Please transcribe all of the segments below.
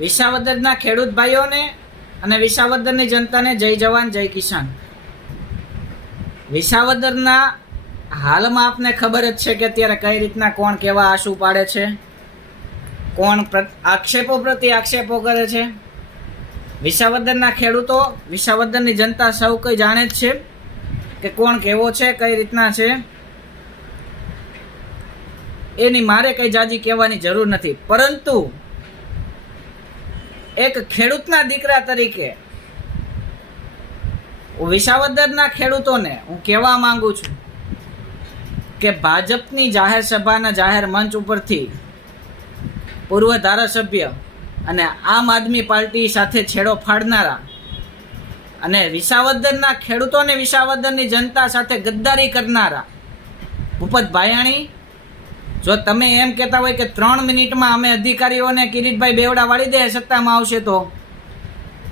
વિસાવદરના ખેડૂત ભાઈઓને અને વિસાવદરની જનતાને જય જવાન, જય કિસાન. વિસાવદરના હાલમાં આપને ખબર જ છે કે અત્યારે કઈ રીતના કોણ કેવા આંસુ પાડે છે, કોણ આક્ષેપો પ્રતિ આક્ષેપો કરે છે. વિસાવદરના ખેડૂતો, વિસાવદરની જનતા સૌ કંઈ જાણે જ છે કે કોણ કેવો છે, કઈ રીતના છે. એની મારે કંઈ જાજી કહેવાની જરૂર નથી. પરંતુ એક ખેડૂતના દીકરા તરીકે. વિસાવદરના ખેડૂતોને હું કહેવા માંગુ છું કે ભાજપની જાહેર સભાના જાહેર મંચ ઉપરથી પૂર્વ ધારાસભ્ય અને આમ આદમી પાર્ટી સાથે છેડો ફાડનારા અને વિસાવદરના ખેડૂતોને વિસાવદરની જનતા સાથે ગદ્દારી કરનારા ભૂપત ભાયાણી જો તમે એમ કહેતા હોય કે ત્રણ મિનિટમાં અમે અધિકારીઓને કિરીટભાઈ બેવડા વાળી દે સત્તામાં આવશે તો?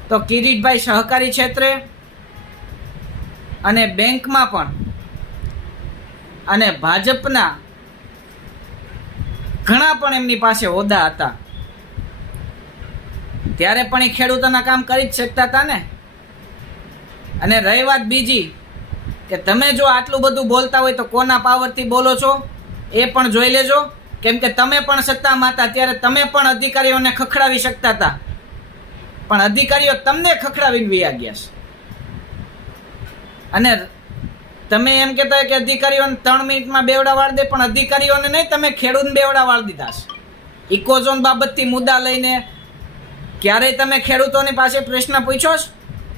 તો કિરીટભાઈ સહકારી ક્ષેત્રે અને બેંકમાં પણ અને ભાજપના ઘણા પણ એમની પાસે હોદ્દા હતા. ત્યારે પણ એ ખેડૂતોના કામ કરી જ શકતા હતા ને? અને રહી વાત બીજી કે તમે જો આટલું બધું બોલતા હોય તો કોના પાવરથી બોલો છો? એ પણ જોઈ લેજો. કેમ કે તમે પણ સત્તામાં હતા ત્યારે તમે પણ અધિકારીઓને ખખડાવી શકતા હતા. પણ અધિકારીઓ તમને ખખડાવીને વયા ગયા છે. અને તમે એમ કહેતા કે અધિકારીઓને ત્રણ મિનિટમાં બેવડા વાળ દે, પણ અધિકારીઓને નહીં, તમે ખેડૂતને બેવડા વાળ દીધા છે. ઇકોઝોન બાબતથી મુદ્દા લઈને ક્યારેય તમે ખેડૂતોની પાસે પ્રશ્ન પૂછો છો?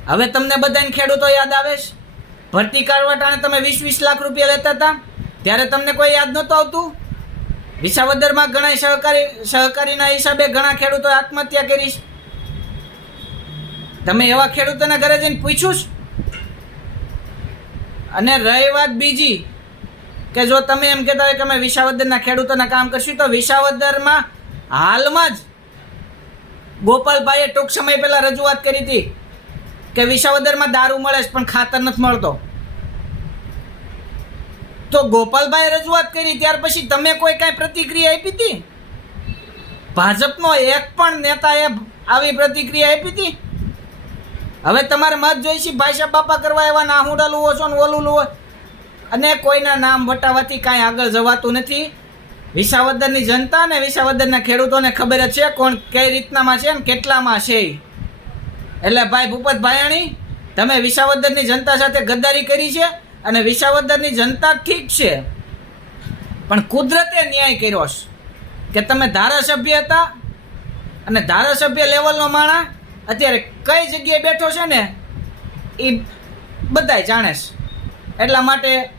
હવે તમને બધાને ખેડૂતો યાદ આવે છે. ભરતી કાઢવટાણે તમે વીસ વીસ લાખ રૂપિયા લેતા હતા. ત્યારે તમને કોઈ યાદ નહોતું આવતું? વિસાવદરમાં ઘણા સહકારી, સહકારીના હિસાબે ઘણા ખેડૂતોએ આત્મહત્યા કરી તમે એવા ખેડૂતોના ઘરે જઈને પૂછ્યું અને રહી વાત બીજી, કે જો તમે એમ કહેતા હોય કે અમે વિસાવદરના ખેડૂતોના કામ કરશું, તો વિસાવદરમાં હાલમાં જ ગોપાલભાઈએ ટૂંક સમય પહેલાં રજૂઆત કરી હતી કે વિસાવદરમાં દારૂ મળે છે, પણ ખાતર નથી મળતો. તો ગોપાલભાઈએ રજૂઆત કરી, ત્યાર પછી તમે કોઈ કાંઈ પ્રતિક્રિયા આપી હતી? ભાજપનો એક પણ નેતાએ આવી પ્રતિક્રિયા આપી હતી? હવે તમારે મત જોઈશી સાહેબ બાપા કરવા એવા ના હુંડા લુવો છો ને ઓલું લુવો અને કોઈના નામ વટાવવાથી કાંઈ આગળ જવાતું નથી. વિસાવદરની જનતા અને વિસાવદરના ખેડૂતોને ખબર જ છે કોણ કઈ રીતનામાં છે ને કેટલામાં છે. એટલે ભાઈ ભૂપત ભાયાણી તમે વિસાવદરની જનતા સાથે ગદ્દારી કરી છે? અને વિસાવદરની જનતા ઠીક છે. પણ કુદરતે ન્યાય કર્યો છે કે તમે ધારાસભ્ય હતા અને ધારાસભ્ય લેવલનો માણા અત્યારે કઈ જગ્યાએ બેઠો છે ને એ બધાય જાણે છે. એટલા માટે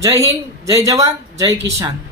જય હિન્દ, જય જવાન, જય કિસાન.